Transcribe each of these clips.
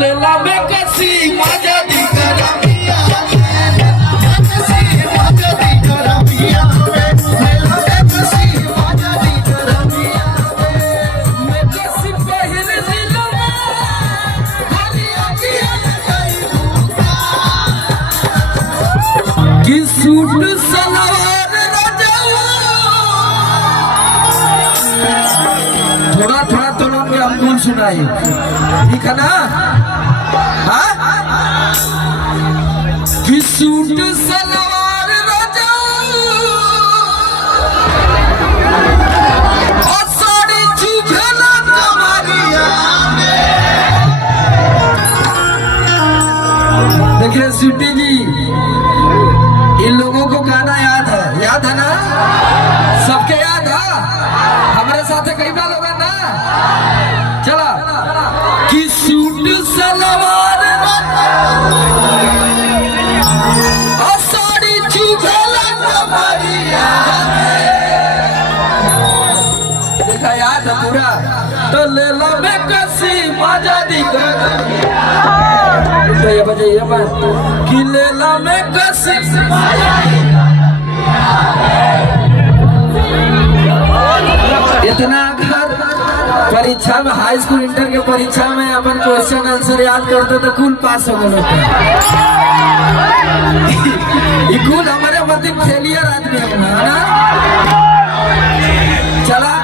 लेला में कसी मजा दी करमिया कि सूट सलवार थोड़ा थोड़ा तो लोग हम बोल सुनाई ठीक है ना। हाँ कि सूट सलवार और साड़ी चुभला कमरिया देखिए सिटी जी इन लोगों को गाना याद है ना सबके याद है हमारे साथ कई बार होगा ना। चला कि सूट सलवार और साड़ी चुभला कमरिया देखा याद है पूरा तो ले लो में कसी मजा दी तो ये बजाइए बात कि ले लो में कसी इतना घर परीक्षा में हाई स्कूल इंटर के परीक्षा में अपन क्वेश्चन आंसर याद करते तो कुल पास हो गए कुल हमारे मतलब फेलियर आदमी है ना। चला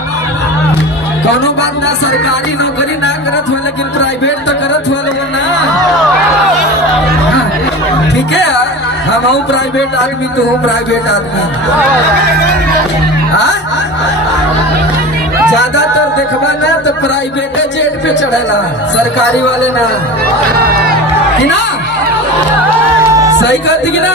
कोनो बात ना सरकारी नौकरी ना करत हो लेकिन प्राइवेट तो करत हो लोग ना ठीक है हम हूँ प्राइवेट आदमी तो हूँ प्राइवेट आदमी। ज्यादातर देखबा ना तो प्राइवेट जेट पे चढ़ेला सरकारी वाले ना कि ना सही कहती कि ना।